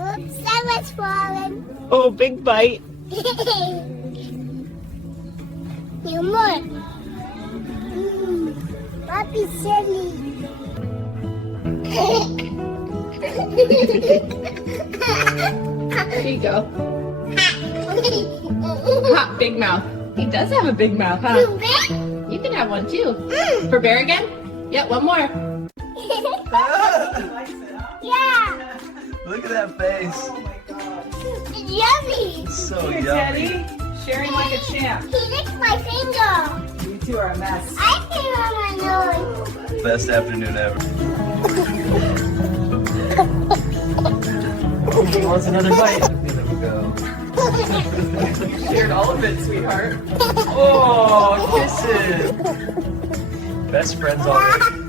Oops, that was falling. Oh, big bite. You more. Puppy silly. There you go. Ha, big mouth. He does have a big mouth, huh? Too big? You can have one too. For Bear again? Yep, one more. Yeah. Look at that face. It's yummy. It's so Here, yummy. Teddy. Sharing like a champ. He licked my finger. You two are a mess. I came on my nose. Best afternoon ever. He wants another bite. There we go. You shared all of it, sweetheart. Oh, kiss it. Best friends already.